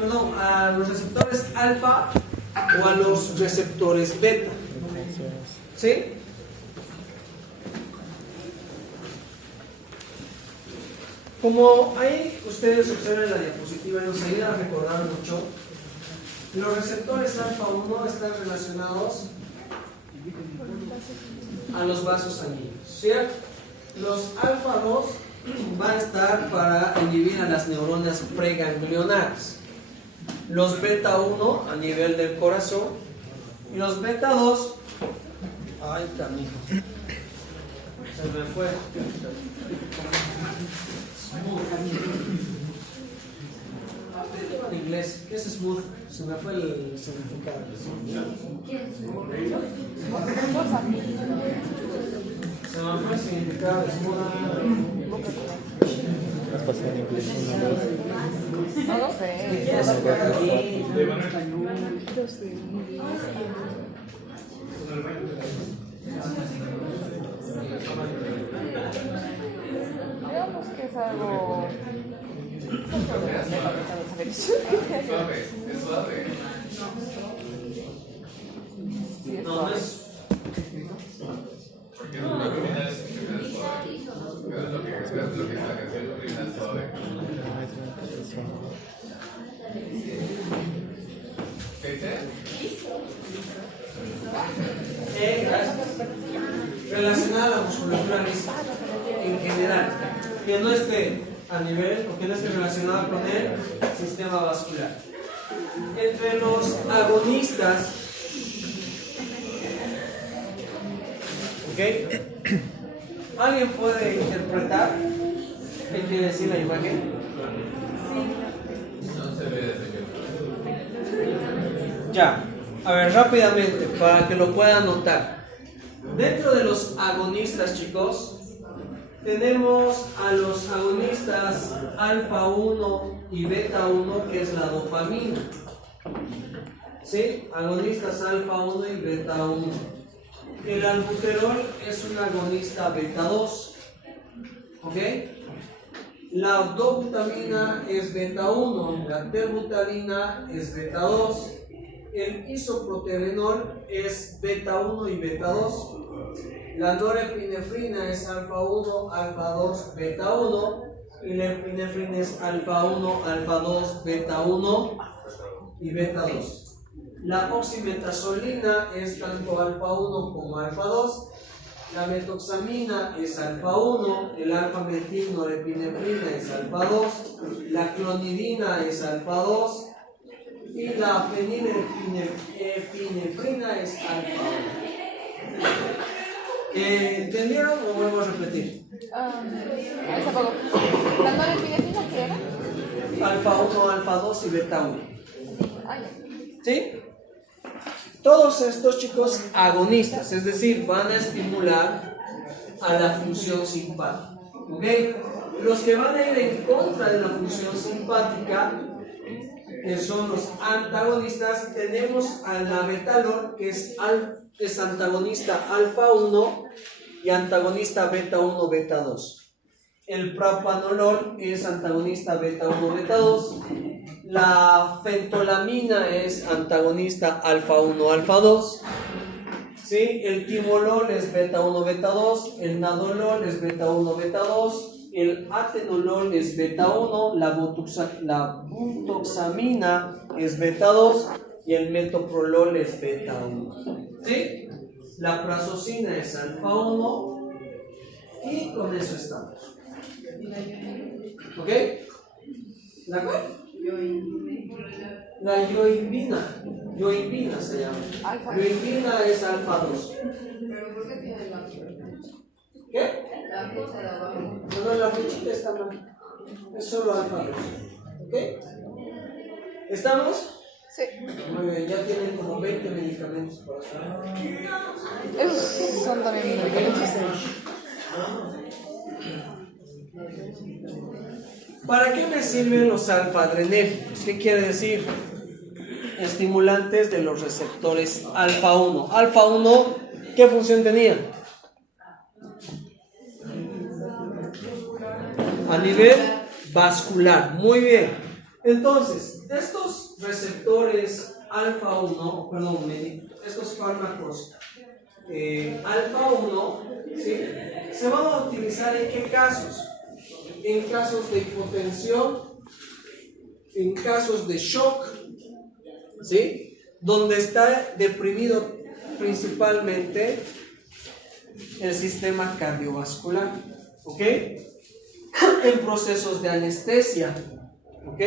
perdón, a los receptores alfa o a los receptores beta. ¿Sí? Como ahí ustedes observan la diapositiva y nos ayuda a recordar mucho, los receptores alfa 1 están relacionados a los vasos sanguíneos, ¿cierto? Los alfa 2 van a estar para inhibir a las neuronas preganglionares, los beta 1 a nivel del corazón y los beta 2, ay canijo, se me fue. En inglés, ¿qué es smooth? Se me fue el significado. Se me fue el significado de smooth. No lo sé. Digamos que es algo... No, no es. Gracias. Relacionada a la musculatura lisa en general, que no esté a nivel o que no esté relacionada con el sistema vascular. Entre los agonistas, ¿ok? ¿Alguien puede interpretar qué quiere decir la imagen? Ya, a ver, rápidamente, para que lo puedan notar. Dentro de los agonistas, chicos, tenemos a los agonistas alfa 1 y beta 1, que es la dopamina. ¿Sí? Agonistas alfa 1 y beta 1. El albuterol es un agonista beta 2. ¿Ok? La dobutamina es beta 1, la terbutalina es beta 2. El isoproterenol es beta 1 y beta 2. La norepinefrina es alfa 1, alfa 2, beta 1. Y la epinefrina es alfa 1, alfa 2, beta 1 y beta 2. La oximetazolina es tanto alfa 1 como alfa 2. La metoxamina es alfa 1, el alfa-metil norepinefrina es alfa 2, la clonidina es alfa 2 y la fenilepinefrina es alfa 1. ¿Entendieron o vuelvo a repetir? Esa poco. ¿La norepinefrina qué era? Alfa 1, alfa 2 y beta 1. Ah, ya. ¿Sí? Todos estos, chicos, agonistas, es decir, van a estimular a la función simpática. ¿Ok? Los que van a ir en contra de la función simpática, que son los antagonistas, tenemos al labetalol, que es antagonista alfa 1 y antagonista beta 1, beta 2. El propanolol es antagonista beta 1, beta 2. La fentolamina es antagonista alfa 1, alfa 2. ¿Sí? El timolol es beta 1, beta 2. El nadolol es beta 1, beta 2. El atenolol es beta 1. La butoxamina es beta 2. Y el metoprolol es beta 1. ¿Sí? La prazosina es alfa 1. Y con eso estamos. ¿Ok? ¿De acuerdo? La yoimbina se llama. Yoimbina es alfa 2. ¿Pero por qué tiene la ¿Qué? La cosa de abajo. No, la flechita está mal. Es solo alfa 2. ¿Ok? ¿Estamos? Sí. Muy bien, ya tienen como 20 medicamentos para estar. Esos son también medicamentos. ¿Para qué me sirven los alfa-adrenérgicos? ¿Qué quiere decir? Estimulantes de los receptores alfa 1. Alfa 1, ¿qué función tenía? A nivel vascular. Muy bien. Entonces, estos receptores alfa 1, estos fármacos alfa 1, ¿sí? Se van a utilizar en qué casos? En casos de hipotensión, en casos de shock, ¿sí? Donde está deprimido principalmente el sistema cardiovascular, ¿ok? En procesos de anestesia, ¿ok?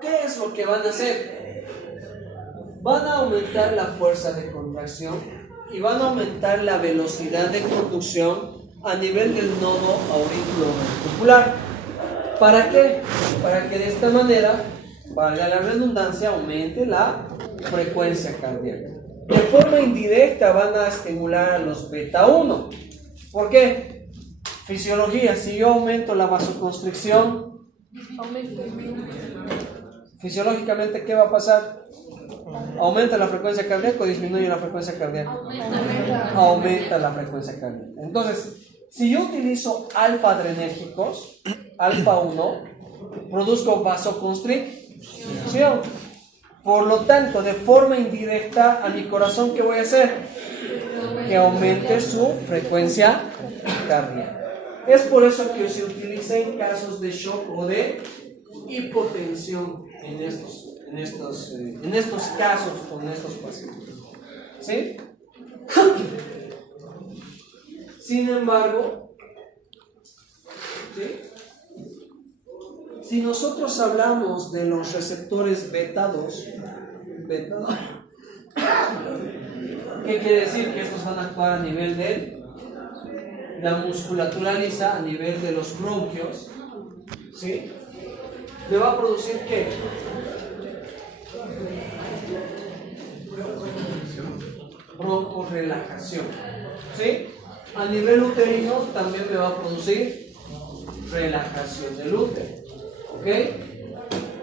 ¿Qué es lo que van a hacer? Van a aumentar la fuerza de contracción y van a aumentar la velocidad de conducción a nivel del nodo auriculoventricular. ¿Para qué? Para que de esta manera, valga la redundancia, aumente la frecuencia cardíaca. De forma indirecta van a estimular a los beta 1. ¿Por qué? Fisiología, si yo aumento la vasoconstricción, fisiológicamente, ¿qué va a pasar? ¿Aumenta la frecuencia cardíaca o disminuye la frecuencia cardíaca? Aumenta la frecuencia cardíaca. Entonces, si yo utilizo alfa-adrenérgicos, alfa 1, produzco vasoconstricción. Por lo tanto, de forma indirecta, a mi corazón, ¿qué voy a hacer? Que aumente su frecuencia cardíaca. Es por eso que se utiliza en casos de shock o de hipotensión en estos casos con estos pacientes. ¿Sí? Sin embargo, ¿sí? Si nosotros hablamos de los receptores beta 2, ¿qué quiere decir? Que estos van a actuar a nivel de la musculatura lisa, a nivel de los bronquios, ¿sí? ¿Me va a producir qué? Broncorelajación, ¿sí? A nivel uterino también me va a producir relajación del útero, ¿ok?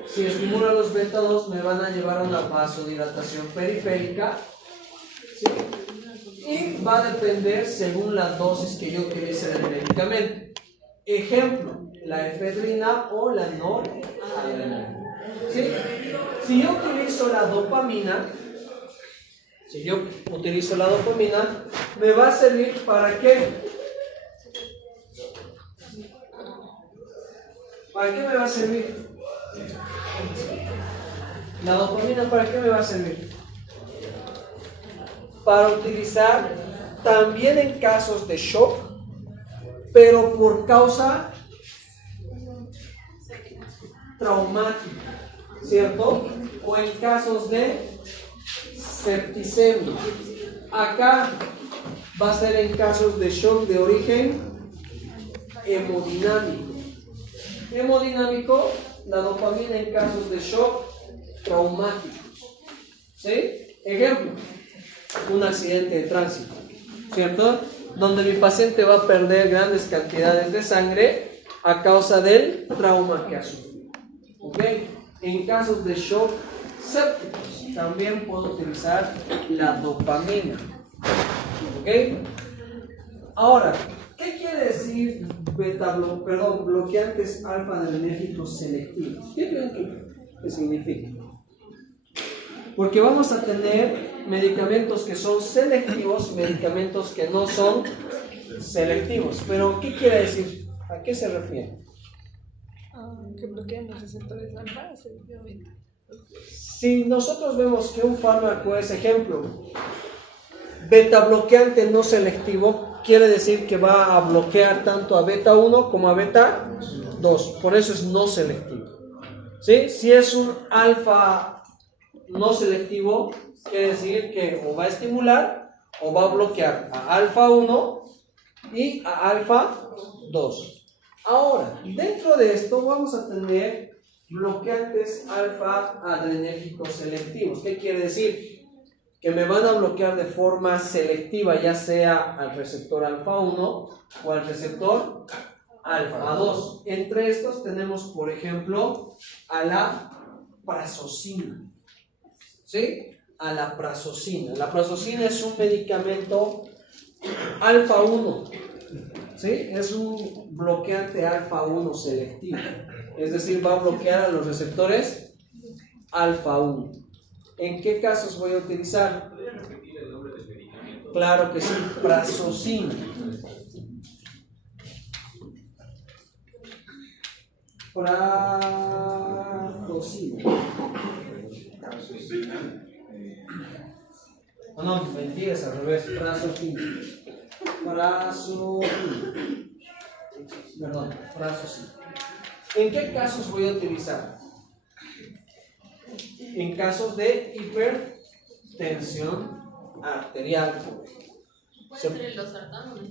Si estimula los beta 2 me van a llevar a una vasodilatación periférica, ¿sí? Y va a depender según la dosis que yo utilice del medicamento. Ejemplo, la efedrina o la noradrenalina, ¿sí? Si yo utilizo la dopamina, me va a servir ¿para qué? ¿Para qué me va a servir? La dopamina, ¿para qué me va a servir? Para utilizar también en casos de shock, pero por causa traumática, ¿cierto? O en casos de septicemia. Acá va a ser en casos de shock de origen hemodinámico. Hemodinámico, la dopamina en casos de shock traumáticos. ¿Sí? Ejemplo, un accidente de tránsito, ¿cierto? Donde mi paciente va a perder grandes cantidades de sangre a causa del trauma que ha sufrido. ¿Ok? En casos de shock sépticos también puedo utilizar la dopamina. ¿Ok? Ahora, ¿qué quiere decir bloqueantes alfa-adrenérgicos selectivos? ¿Qué creen que significa? Porque vamos a tener medicamentos que son selectivos, medicamentos que no son selectivos. Pero, ¿qué quiere decir? ¿A qué se refiere? Que bloquean los receptores alfa, selectivamente. Si nosotros vemos que un fármaco es, ejemplo, beta bloqueante no selectivo, quiere decir que va a bloquear tanto a beta 1 como a beta 2. Por eso es no selectivo. ¿Sí? Si es un alfa no selectivo, quiere decir que o va a estimular o va a bloquear a alfa 1 y a alfa 2. Ahora, dentro de esto vamos a tener bloqueantes alfa-adrenérgicos selectivos. ¿Qué quiere decir? Que me van a bloquear de forma selectiva, ya sea al receptor alfa 1 o al receptor alfa 2. Entre estos tenemos, por ejemplo, a la prazosina. ¿Sí? A la prazosina. La prazosina es un medicamento alfa 1. ¿Sí? Es un bloqueante alfa 1 selectivo. es decir, va a bloquear a los receptores alfa 1. ¿En qué casos voy a utilizar? Claro que sí, prazosina. Oh, no, mentiras, al revés, prazosina. Prazosina. ¿En qué casos voy a utilizar? En casos de hipertensión arterial. ¿Puede ser el losartán o no?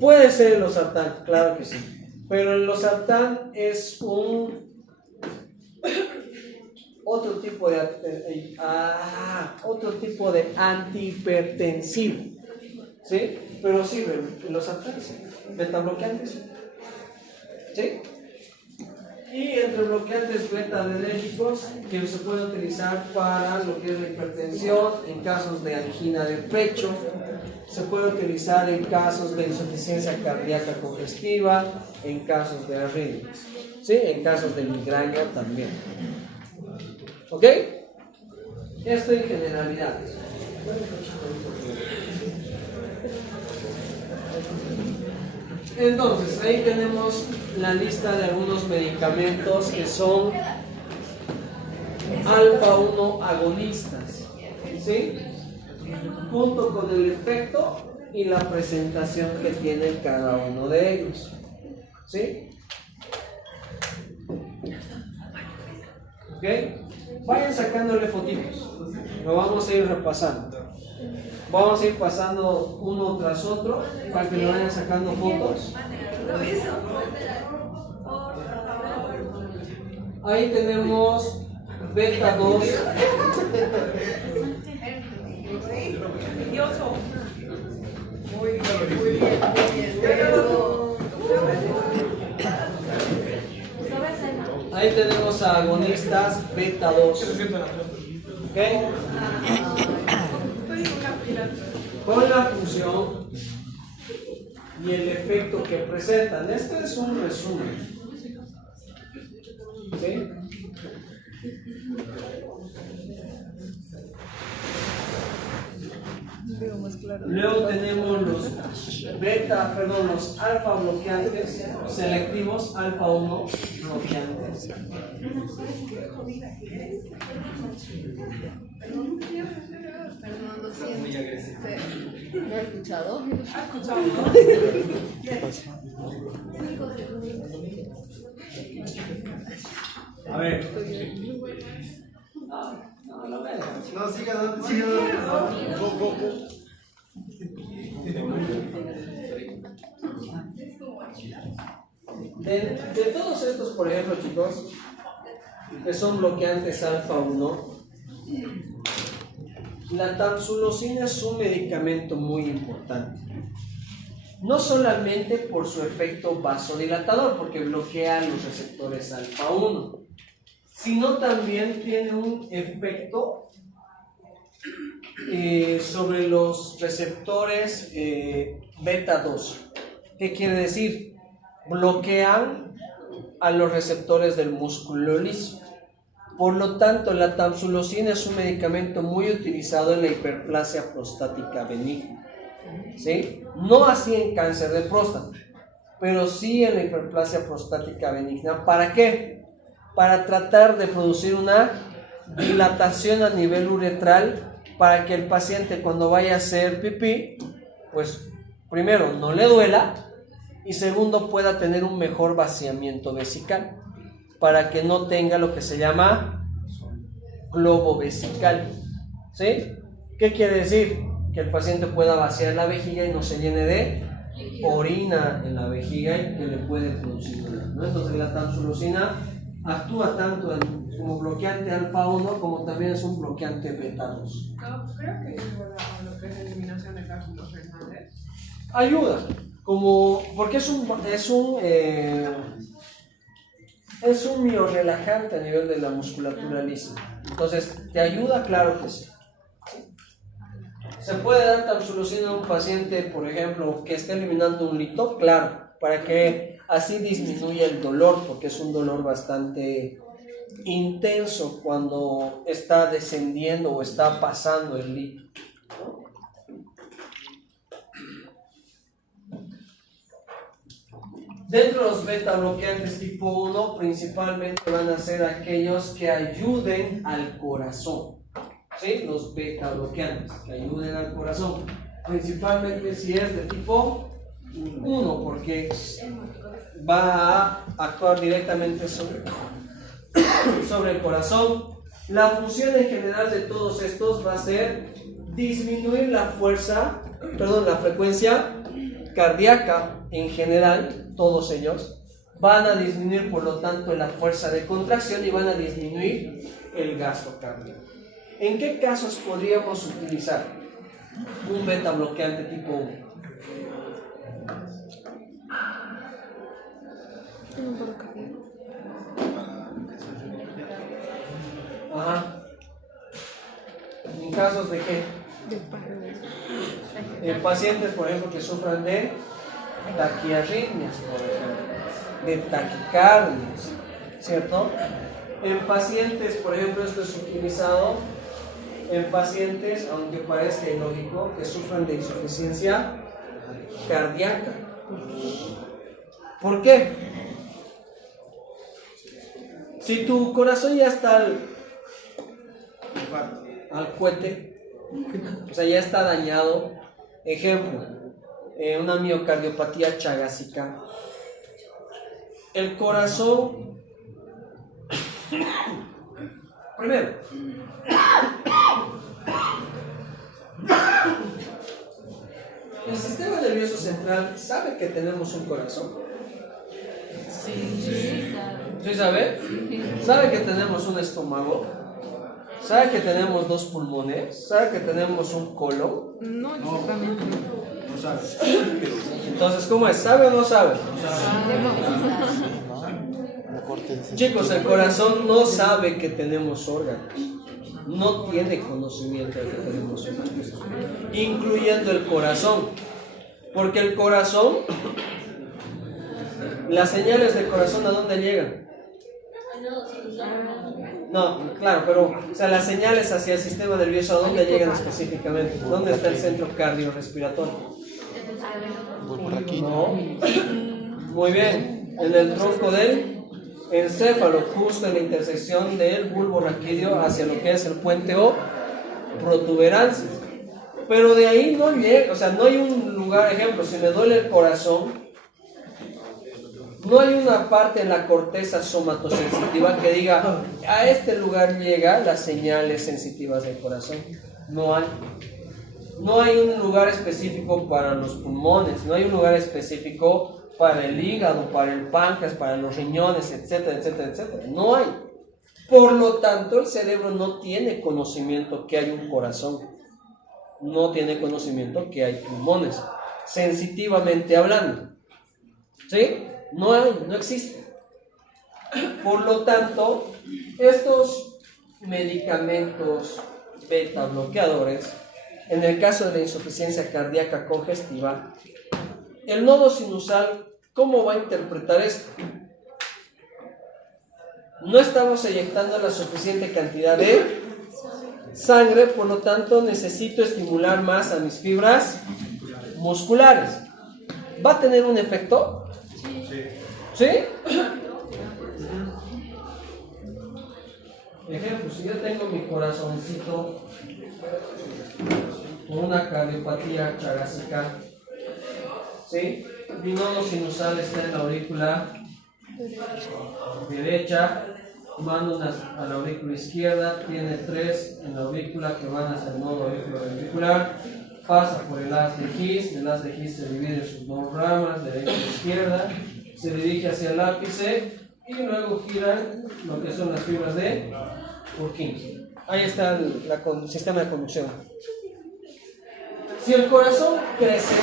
Puede ser el losartán, claro que sí. Pero el losartán es otro tipo de antihipertensivo. ¿Sí? Pero sí, el losartán sí. Betabloqueantes sí. ¿Sí? Y entre bloqueantes beta-adrenérgicos que se pueden utilizar para lo que es la hipertensión, en casos de angina de pecho, se puede utilizar en casos de insuficiencia cardíaca congestiva, en casos de arritmias, ¿sí? En casos de migraña también. ¿Ok? Esto en generalidades. Entonces, ahí tenemos la lista de algunos medicamentos que son alfa 1 agonistas, ¿sí? Junto con el efecto y la presentación que tiene cada uno de ellos, ¿sí? ¿Ok? Vayan sacándole fotitos, lo vamos a ir repasando. Vamos a ir pasando uno tras otro para que le vayan sacando fotos. Ahí tenemos beta 2. Ahí tenemos a agonistas beta 2. ¿Ok? Con la función y el efecto que presentan. Este es un resumen. ¿Sí? Veo más claro. Luego tenemos los los alfa bloqueantes selectivos, alfa 1 bloqueantes. Fernando, ¿lo ha escuchado? A ver. No, lo veo. No, siga. De todos estos, por ejemplo, chicos, que son bloqueantes alfa 1, la tamsulosina es un medicamento muy importante. No solamente por su efecto vasodilatador, porque bloquea los receptores alfa 1, sino también tiene un efecto sobre los receptores beta 2. ¿Qué quiere decir? Bloquean a los receptores del músculo liso. Por lo tanto, la tamsulosina es un medicamento muy utilizado en la hiperplasia prostática benigna, ¿sí? No así en cáncer de próstata, pero sí en la hiperplasia prostática benigna. ¿Para qué? Para tratar de producir una dilatación a nivel uretral para que el paciente, cuando vaya a hacer pipí, pues primero no le duela y segundo pueda tener un mejor vaciamiento vesical, para que no tenga lo que se llama globo vesical, ¿sí? ¿Qué quiere decir? Que el paciente pueda vaciar la vejiga y no se llene de orina en la vejiga y que le puede producir dolor, ¿no? Entonces la tamsulosina actúa tanto como bloqueante alfa 1 como también es un bloqueante beta 2. No, creo que ayuda a lo que es la eliminación de cálculos renales. Ayuda, porque es un miorrelajante a nivel de la musculatura lisa. Entonces, ¿te ayuda? Claro que sí. ¿Se puede dar tamsulosina a un paciente, por ejemplo, que esté eliminando un lito? Claro, para que Así disminuye el dolor, porque es un dolor bastante intenso cuando está descendiendo o está pasando el líquido. Dentro de los beta bloqueantes tipo 1, principalmente van a ser aquellos que ayuden al corazón. ¿Sí? Los beta bloqueantes que ayuden al corazón. Principalmente si es de tipo 1, porque va a actuar directamente sobre el corazón. La función en general de todos estos va a ser disminuir la frecuencia cardíaca en general. Todos ellos van a disminuir, por lo tanto, la fuerza de contracción y van a disminuir el gasto cardíaco. ¿En qué casos podríamos utilizar un beta bloqueante tipo 1? Ajá. ¿En casos de qué? En pacientes, por ejemplo, que sufran de taquiarritmias, por ejemplo, de taquicardias, ¿cierto? En pacientes, por ejemplo, esto es utilizado en pacientes, aunque parezca ilógico, que sufran de insuficiencia cardíaca. ¿Por qué? Si tu corazón ya está al cohete, o sea, ya está dañado, ejemplo, una miocardiopatía chagásica, el corazón, primero, el sistema nervioso central sabe que tenemos un corazón. ¿Sí sabe? ¿Sabe que tenemos un estómago? ¿Sabe que tenemos 2 pulmones? ¿Sabe que tenemos un colon? No, exactamente. No sabes. Entonces, ¿cómo es? ¿Sabe o no sabe? Chicos, el corazón no sabe que tenemos órganos. No tiene conocimiento de que tenemos órganos, incluyendo el corazón. Porque el corazón, las señales del corazón, ¿a dónde llegan? No, claro, pero o sea, las señales hacia el sistema nervioso, ¿a dónde llegan específicamente? ¿Dónde está el centro cardiorrespiratorio? No. Muy bien, en el tronco del encéfalo, justo en la intersección del bulbo raquídeo hacia lo que es el puente o protuberancia. Pero de ahí no llega, o sea, no hay un lugar, ejemplo, si me duele el corazón, no hay una parte en la corteza somatosensitiva que diga, a este lugar llega las señales sensitivas del corazón. No hay. No hay un lugar específico para los pulmones, no hay un lugar específico para el hígado, para el páncreas, para los riñones, etcétera, etcétera, etcétera. No hay. Por lo tanto, el cerebro no tiene conocimiento que hay un corazón. No tiene conocimiento que hay pulmones, sensitivamente hablando. ¿Sí? No hay, no existe. Por lo tanto, estos medicamentos beta bloqueadores, en el caso de la insuficiencia cardíaca congestiva, el nodo sinusal, ¿cómo va a interpretar esto? No estamos eyectando la suficiente cantidad de sangre, por lo tanto necesito estimular más a mis fibras musculares. ¿Va a tener un efecto? ¿Sí? Ejemplo, si yo tengo mi corazoncito con una cardiopatía chagásica, ¿sí? Mi nodo sinusal está en la aurícula derecha, mando a la aurícula izquierda, tiene 3 en la aurícula que van hacia el nodo auricular, pasa por el haz de His, el haz de His se divide en sus 2 ramas, derecha e izquierda, se dirige hacia el ápice y luego giran lo que son las fibras de Purkinje. Ahí está el sistema de conducción. Si el corazón crece,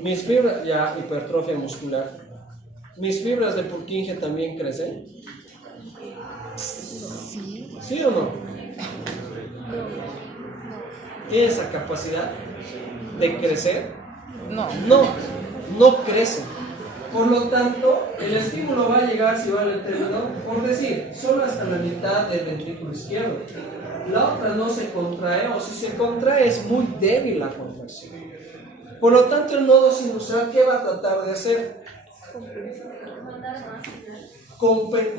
mis fibras, ya hipertrofia muscular, mis fibras de Purkinje también crecen. ¿Sí o no? ¿Tiene esa capacidad de crecer? No. No. no crecen. Por lo tanto, el estímulo va a llegar, si vale el término, por decir, solo hasta la mitad del ventrículo izquierdo. La otra no se contrae, o si se contrae es muy débil la contracción. Por lo tanto, el nodo sinusal, ¿qué va a tratar de hacer?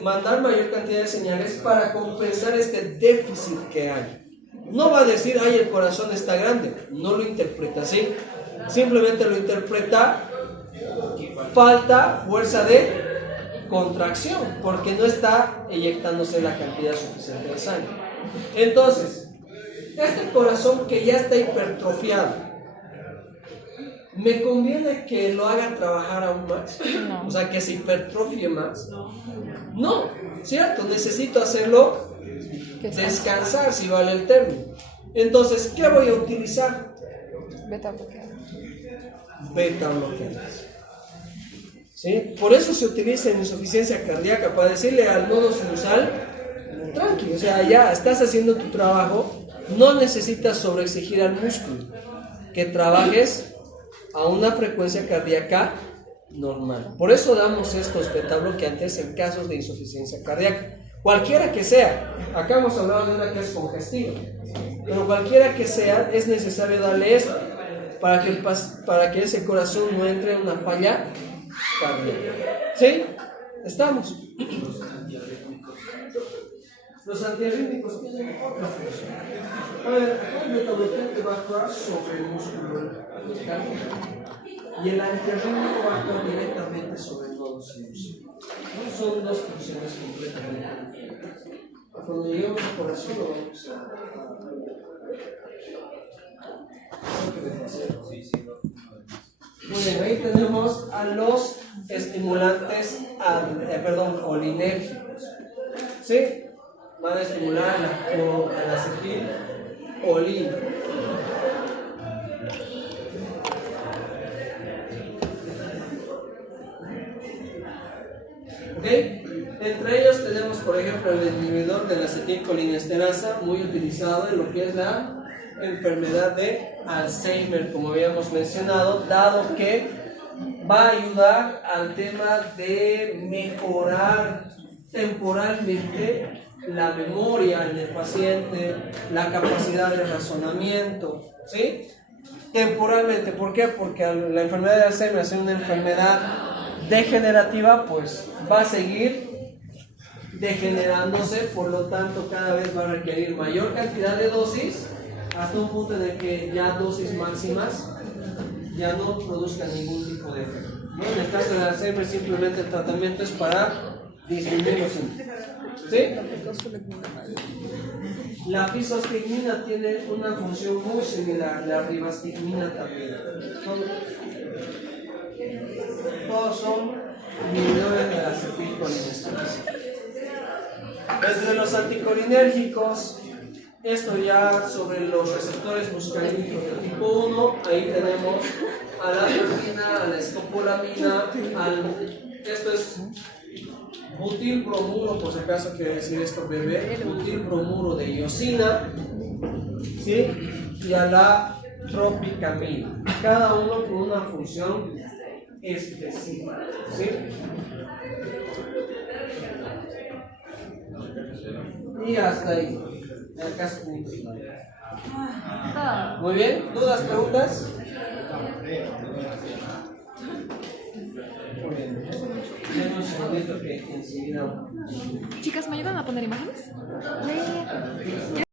Mandar mayor cantidad de señales para compensar este déficit que hay. No va a decir, ay, el corazón está grande. No lo interpreta así. Simplemente lo interpreta falta fuerza de contracción, porque no está eyectándose la cantidad suficiente de sangre. Entonces, este corazón que ya está hipertrofiado, ¿me conviene que lo haga trabajar aún más? No. O sea, que se hipertrofie más. No, ¿cierto? Necesito hacerlo descansar, si vale el término. Entonces, ¿qué voy a utilizar? Beta bloqueado. Beta bloqueadores. ¿Sí? Por eso se utiliza en insuficiencia cardíaca, para decirle al nodo sinusal, tranqui, o sea, ya estás haciendo tu trabajo, no necesitas sobreexigir al músculo, que trabajes a una frecuencia cardíaca normal. Por eso damos estos beta bloqueantes en casos de insuficiencia cardíaca, cualquiera que sea. Acá hemos hablado de una que es congestiva, pero cualquiera que sea, es necesario darle esto para que ese corazón no entre en una falla cardíaca. ¿Sí? ¿Estamos? Los antiarrítmicos tienen otra función. A ver, acá el beta-bloqueante va a actuar sobre el músculo cardíaco y el antiarrítmico va a actuar directamente sobre el nodo sinusal. ¿No? Son dos funciones completamente diferentes. Cuando lleguemos al corazón lo vamos a Muy bien, ahí tenemos a los estimulantes colinérgicos. ¿Sí? Van a estimular la acetilcolina. ¿Ok? Entre ellos tenemos, por ejemplo, el inhibidor de la acetilcolinesterasa, muy utilizado en lo que es la enfermedad de Alzheimer, como habíamos mencionado, dado que va a ayudar al tema de mejorar temporalmente la memoria en el paciente, la capacidad de razonamiento, ¿sí? Temporalmente, ¿por qué? Porque la enfermedad de Alzheimer es una enfermedad degenerativa, pues va a seguir degenerándose, por lo tanto cada vez va a requerir mayor cantidad de dosis, hasta un punto en el que ya dosis máximas ya no produzcan ningún tipo de efecto, ¿no? En el caso del Alzheimer simplemente el tratamiento es para disminuir los síntomas. ¿Sí? La fisostigmina tiene una función muy similar, la ribastigmina también. Todos son inhibidores de la acetilcolinesterasa. Entre los anticolinérgicos, esto ya sobre los receptores muscarínicos de tipo 1, ahí tenemos a la atropina, a la escopolamina, esto es butilbromuro, por si acaso quiere decir esto bebé, butilbromuro de iosina, ¿sí? Y a la tropicamina, cada uno con una función específica, ¿sí? Y hasta ahí. Muy bien, ¿dudas, preguntas? Muy bien. Tenemos un segundito que enseguida. Chicas, ¿me ayudan a poner imágenes?